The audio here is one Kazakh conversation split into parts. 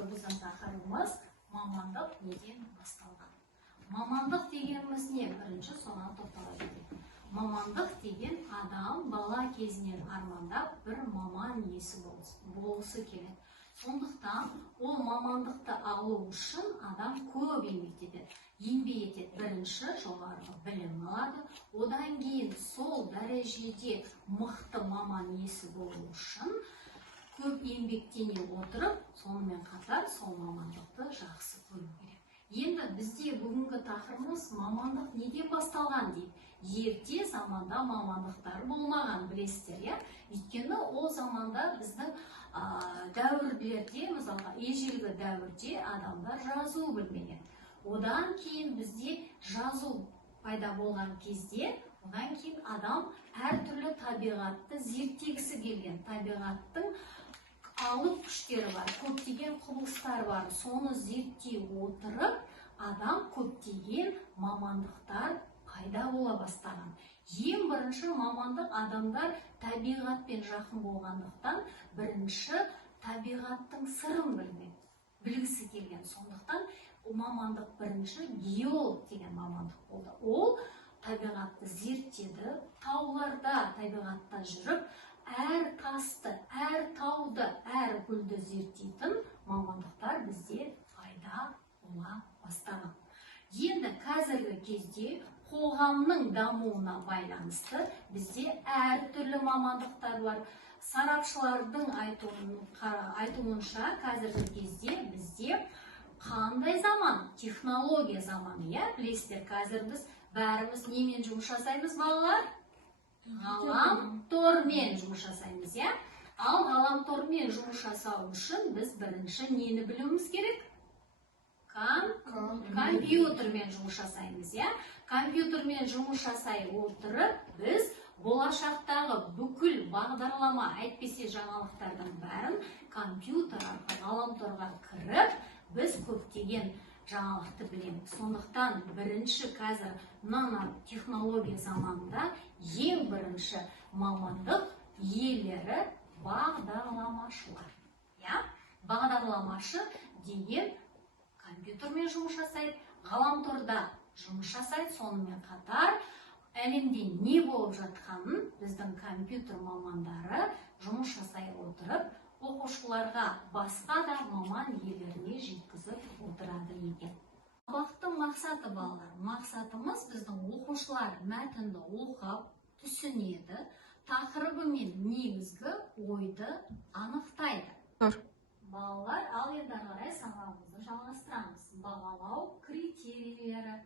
бүгінгі біздің тақырыбымыз мамандық неден басталған. Мамандық дегеніміз не? Бірінші соған тоқтала кетейік. Мамандық деген адам бала кезінен армандап бір маман иесі болғысы келеді. Сондықтан ол мамандықты алу үшін адам көп еңбек етеді. Бірінші жоғарғы білім алады. Одан кейін сол дәрежеде мықты маман иесі болу үшін көп еңбектене отырып, сонымен қатар сол мамандықты жақсы көру керек. Енді бізде бүгінгі тақырыбымыз мамандық неден басталған дейді. Ерте заманда мамандықтар болмаған, білесіздер, өйткені ол заманда біздің дәуірлерде, мысалға ежелгі дәуірде адамдар жазу білмеген. Одан кейін бізде жазу пайда болған кезде, одан кейін адам әртүрлі табиғатты зерттегісі келген. Табиғаттың алып күштері бар, көптеген құбылыстар бар. Соны зерттей отырып, адам көптеген мамандықтар пайда бола бастаған. Ең бірінші мамандық адамдар табиғатпен жақын болғандықтан, бірінші табиғаттың сырын білгісі келген. Сондықтан мамандық бірінші геолог деген мамандық болды. Ол табиғатты зерттеді, тауларда табиғатта жүріп, әр тасты, әр тауды, әр гүлді зерттейтін мамандықтар бізде пайда бола бастаған. Енді қазіргі кезде қоғамның дамуына байланысты бізде әртүрлі мамандықтар бар. Сарапшылардың айтуынша қазіргі кезде бізде қандай заман? Технология заманы, білесіздер, қазір біз бәріміз немен жұмыс жасаймыз, балалар? Ғаламтормен жұмыс жасаймыз, Ал ғаламтормен жұмыс жасау үшін біз бірінші нені білуіміз керек? Компьютермен жұмыс жасаймыз, Компьютермен жұмыс жасай отырып, біз болашақтағы бүкіл бағдарлама, әйтпесе жаңалықтардың бәрін компьютер арқылы ғаламторға кіріп, біз көптеген жаңалықты білеміз. Сондықтан бірінші қазір технология заманында ең бірінші мамандық иелері бағдарламашылар. Бағдарламашы деген компьютермен жұмыс жасайды, ғаламторда жұмыс жасайды, сонымен қатар әлемде не болып жатқанын біздің компьютер мамандары жұмыс жасай отырып, оқушыларға басқа да маман иелеріне жеткізіп отырады екен. Сабақтың мақсаты, балалар, мақсатымыз біздің оқушылар мәтінді оқып, түсінеді, тақырыбы мен негізгі ойды анықтайды. Балалар, ал енді қарай сабағымызды жалғастырамыз. Бағалау критерийлері.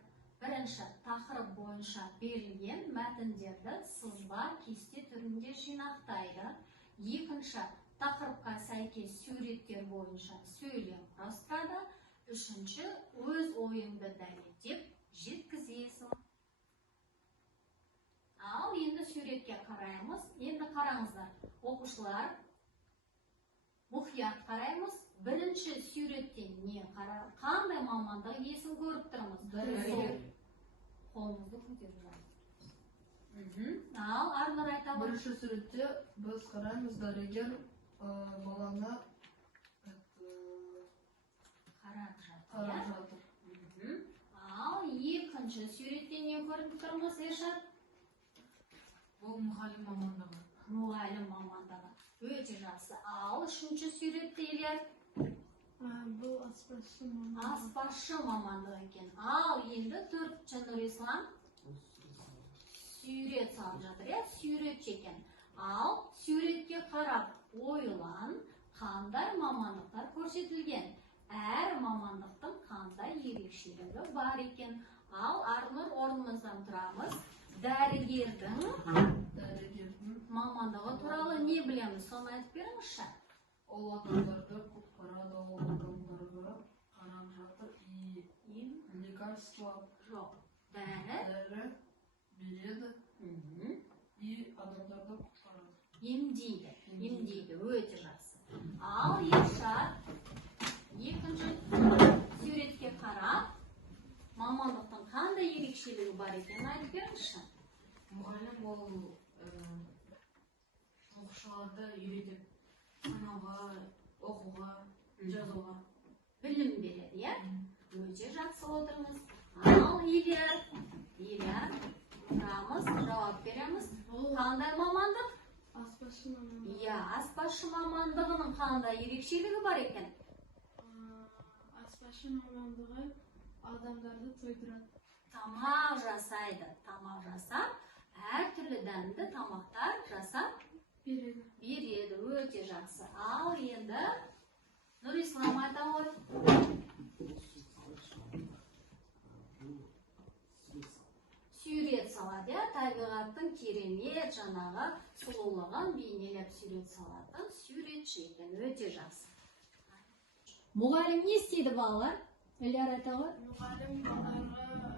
Бірінші, тақырып бойынша берілген мәтіндерді сызба, кесте түрінде жинақтайды. Екінші, тақырыпқа сәйкес суреттер бойынша сөйлем құрастырады. Үшінші, өз ойыңды дәлелдеп жеткізесің. Ал енді суретке қараймыз. Енді қараңыздар, оқушылар, мұқият қараймыз. Бірінші суреттен не қандай мамандық иесін көріп тұрмыз? Дәрігер. Қолымызды көтеріп жатыр. Ал Арнұр айта. Бірінші суретте біз қараймыз, дәрігер баланы қарап жатыр. Ал екінші суреттен не көріп тұрмыз, Ершат? Бұл мұғалім мамандығы. Мұғалім мамандығы. Өте жақсы. Ал үшінші суретте, Ильяр? Бұл аспазшы мамандығы. Аспазшы мамандығы екен. Ал енді төртінші, Нұрислам? Сурет салып жатыр, сурет екен. Ал суретке қарап ойлан, қандай мамандықтар көрсетілген? Әр мамандықтың қандай ерекшелігі бар екен? Ал Арнұр, орнымыздан тұрамыз. Дәрігердің мамандығы туралы не білеміз? Соны айтып беріңізші. Ол адамдарды құтқарады, ол адамдарға қарап жатыр, лекарство жоқ, дәрі береді, и адамдарды құтқарады. Емдейді, өте жақсы. Ал Ершат, екінші суретке қарап, мамандықтың қандай ерекшелігі бар екен айтып беріңізші. Мұғалім ол оқушыларды үйретіп, санауға, оқуға, жазуға. білім береді, иә? Өте жақсы отырмыз. Ал Илья, тұрамыз, жауап береміз. Қандай мамандық? Аспазшы мамандығы. Иә, аспазшы мамандығының қандай ерекшелігі бар екен? Аспазшы мамандығы адамдарды тойдырады. Тамақ жасайды. Тамақ жасап, әртүрлі дәмді тамақтар жасап береді. Өте жақсы. Ал енді Нұрислам айта ғой. Сурет салады, табиғаттың керемет жаңағы сұлулығын бейнелеп сурет салатын суретші екен. Өте жақсы. Мұғалім не істейді балалар? Ильяр айта ғой. Мұғалім балаларға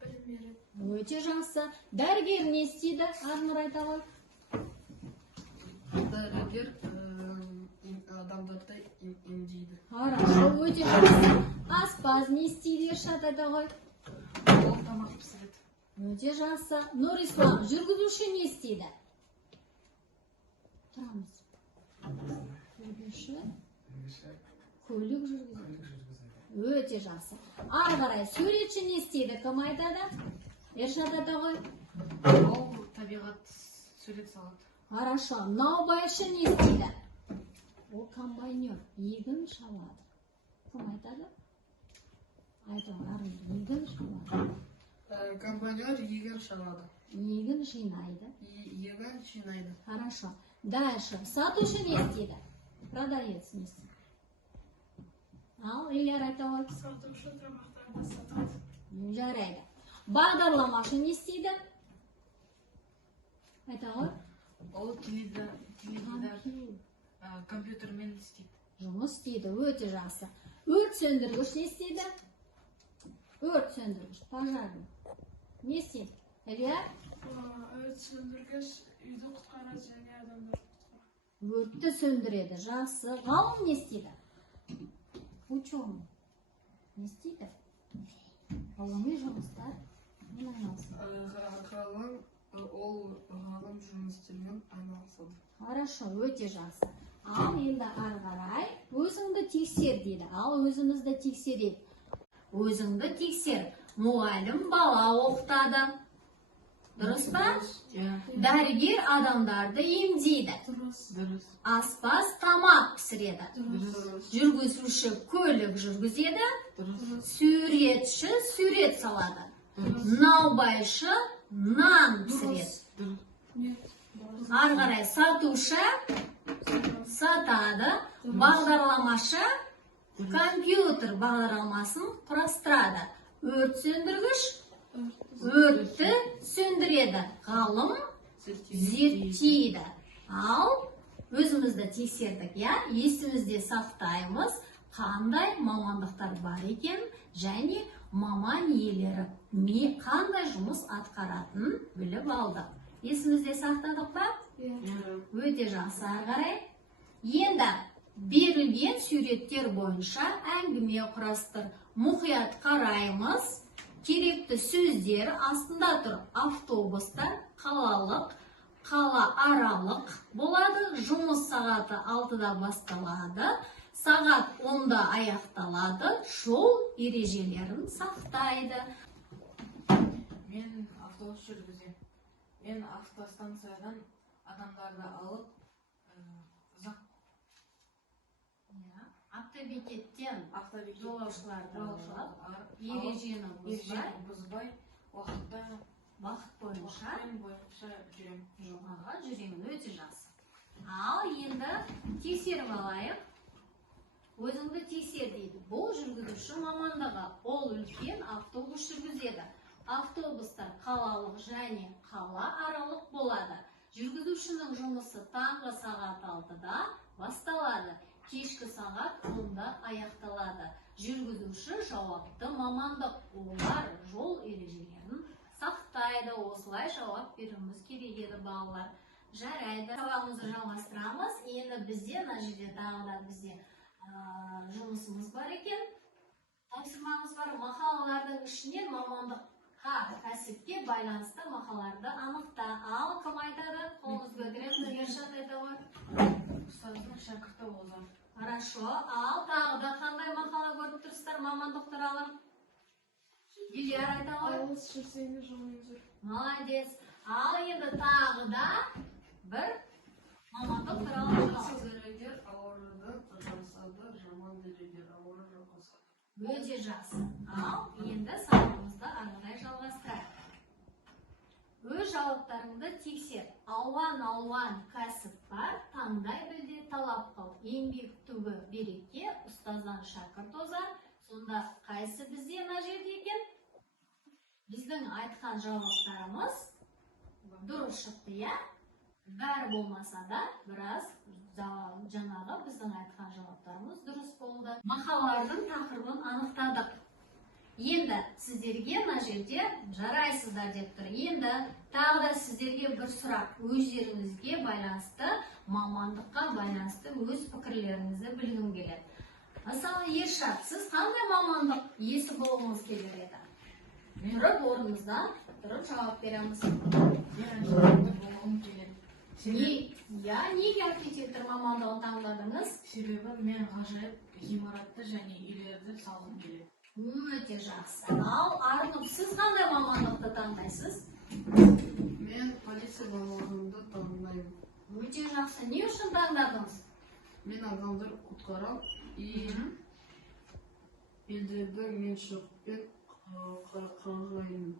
білім береді. Өте жақсы. Дәрігер не істейді? Арнұр айта ғой. Дәрігер адамдарды емдейді. Хорошо, өте жақсы. Аспаз не істейді? Ершат айта ғой. Ол тамақ пісіреді. Өте жақсы. Нұрислам, жүргізуші не істейді? Тұрамыз. Жүргізуші көлік жүргізеді. Өте жақсы. Ары қарай суретші не істейді? Кім айтады? Ершат айта ғой. Ол табиғат сурет салады. Хорошо. Наубайшы не істейді? Ол комбайнер. Егін шалады. Кім айтады? Айтыңдар, егін шалады. Комбайнер егін шалады. Егін жинайды. Егін жинайды. Хорошо. Дальше. Сатушы не істейді? Продавец не істейді. Ал Ильяр айта ғой. Сатушы тамақтарды сатады. Жарайды. Бағдарламашы не істейді? Айта ғой. Ол теледидар компьютермен істейді. Жұмыс істейді. Өте жақсы. Өрт сөндіргіш не істейді? Өрт сөндіргіш. Пожарный. Не істейді? Ильяр? Өрт сөндіргіш үйді құтқарады және адамдарды құтқарады. Өртті сөндіреді. Жақсы. Ғалым не істейді? Ученый. Не істейді? Ғылыми жұмыстар. Ғалым жұмыстермен айналысады. Хорошо, өте жақсы. Ал енді ары қарай өзіңді тексер дейді. Ал өзімізді тексерейік. Өзіңді тексер. Мұғалім бала оқытады. Дұрыс па? Дәрігер адамдарды емдейді. Дұрыс. Аспаз тамақ пісіреді. Дұрыс. Жүргізуші көлік жүргізеді. Суретші сурет салады. Наубайшы нан пісіреді. Ары қарай сатушы сатады. Бағдарламашы компьютер бағдарламасын құрастырады. Өрт сөндіргіш өртті сөндіреді. Ғалым зерттейді. Ал өзімізді тексердік, иә? Есімізде сақтаймыз, қандай мамандықтар бар екен және маман иелері қандай жұмыс атқаратынын біліп алдық. Есімізде сақтадық па? Өте жақсы. Ары қарай. Енді берілген суреттер бойынша әңгіме құрастыр. Мұқият қараймыз. Керекті сөздер астында тұр. Автобустар қалалық, қала аралық болады. Жұмыс сағаты 6-да басталады. Сағат 10-да аяқталады. Жол ережелерін сақтайды. Мен автобус жүргіземін. Мен автостанциядан адамдарды алып Автобекеттен жолаушыларды алып, ережені бұзбай, уақыт бойынша жүремін. жолға жүремін. Өте жақсы. Ал енді тексеріп алайық. Өзіңді тексер дейді. Бұл жүргізуші мамандығы. Ол үлкен автобус жүргізеді. Автобустар қалалық және қала аралық болады. Жүргізушінің жұмысы таңғы сағат 6-да басталады. Кешкі сағат 10-да аяқталады. Жүргізуші жауапты мамандық. Олар жол ережелерін сақтайды. Осылай жауап беруіміз керек еді балалар. Жарайды. Сабағымызды жалғастырамыз. Енді бізде мына жерде тағы да бізде жұмысымыз бар екен. Тапсырмамыз бар. Мақалалардың ішінен мамандыққа, кәсіпке байланысты мақалаларды анықта. Ал кім айтады? Қолыңызды көтеріңіз. Ершат айта ғой. Ұстаздың шәкірті озар. Хорошо. Ал тағы да қандай мақала көріп тұрсыздар мамандық туралы? Дилияр айта ғой. Ауыз шірсеңді жолыңызыр. Молодец. Ал енді тағы да бір мамандық туралы Жақсы жауап. дәрігер ауырды жасады, жаман дәрігер ауыры жасады. Өте жақсы. Ал енді сабағымызды ары жалғастырайық. Өз жауаптарыңды тексер. Алуан кәсіп бар, таңдай білде талап қыл. Еңбек түгі береке, ұстаздан шәкірт озар. Сонда қайсы бізде мына жерде екен? Біздің айтқан жауаптарымыз дұрыс шықты, иә? Бәрі болмаса да, біраз жаңағы біздің айтқан жауаптарымыз дұрыс болды. Мақалалардың тақырыбын анықтадық. Енді сіздерге мына жерде жарайсыздар деп тұр. Енді тағы да сіздерге бір сұрақ, өздеріңізге байланысты, мамандыққа байланысты өз пікірлеріңізді білгім келеді. Мысалы, Ершат, сіз қандай мамандық иесі болғыңыз келер еді? Тұрып орныңыздан тұрып жауап береміз. Неге архитектор мамандығын таңдадыңыз? Себебі мен ғажайып ғимаратты және үйлерді салғым келеді. Өте жақсы. Ал Арнұр, сіз қандай мамандықты таңдайсыз? Мен полиция мамандығымды таңдаймын. Өте жақсы. Не үшін таңдадыңыз? Мен адамдар құтқарам и елдерді меншікпен қорғаймын.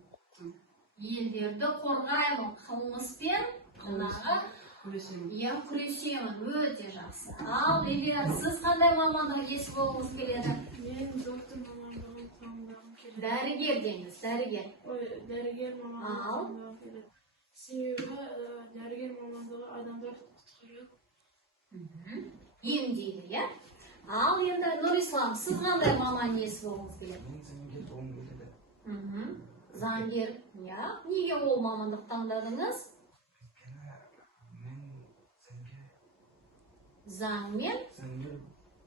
Елдерді қорғаймын, қылмыспен күресемін. Өте жақсы. Ал Лилия, сіз қандай мамандық иесі болғыңыз келеді? Мен доктор мамандығын таңдағым келеді. Дәрігер деңіз, дәрігер. Дәрігер мамандығын таңдағым келеді. Себебі дәрігер мамандығы адамдар құтқарады. Емдейді, иә? Ал енді Нұрислам, сіз қандай маман иесі болғыңыз келеді? Мен заңгер болғым келеді. Заңгер, иә? Неге ол мамандық таңдадыңыз? Заңмен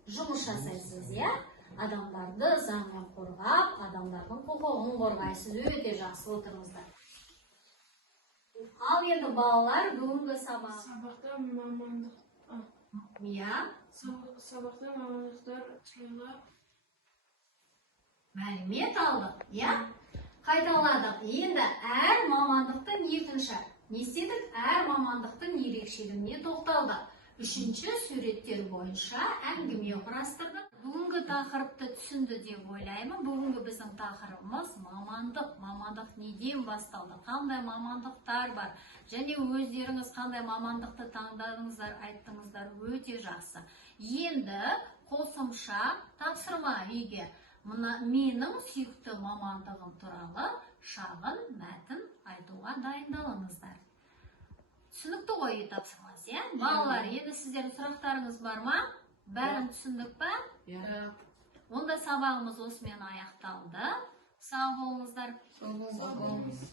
жұмыс жасайсыз, иә? Адамдарды заңмен қорғап, адамдардың құқығын қорғайсыз. Өте жақсы, отырыңыздар. Ал енді балалар бүгінгі сабақ. Сабақта мамандық. Иә? Сабақта мамандықтар туралы Мәлімет алдық, иә? Қайталадық. Енді әр мамандықтың екінші. Не істедік? Әр мамандықтың ерекшелігіне тоқталдық. Үшінші суреттер бойынша әңгіме құрастырдық. Бүгінгі тақырыпты түсінді деп ойлаймын. Бүгінгі біздің тақырыбымыз мамандық. Мамандық неден басталды? Қандай мамандықтар бар? Және өздеріңіз қандай мамандықты таңдадыңыздар, айттыңыздар, өте жақсы. Енді қосымша тапсырма үйге. Менің сүйікті мамандығым туралы шағын мәтін айтуға дайындалыңыздар. Түсінікті ғой тапсырмаңыз, иә? Балалар, енді сіздердің сұрақтарыңыз бар ма? Бәрін түсіндік па? Онда сабағымыз осымен аяқталды. Сау болыңыздар. Сау болыңыз.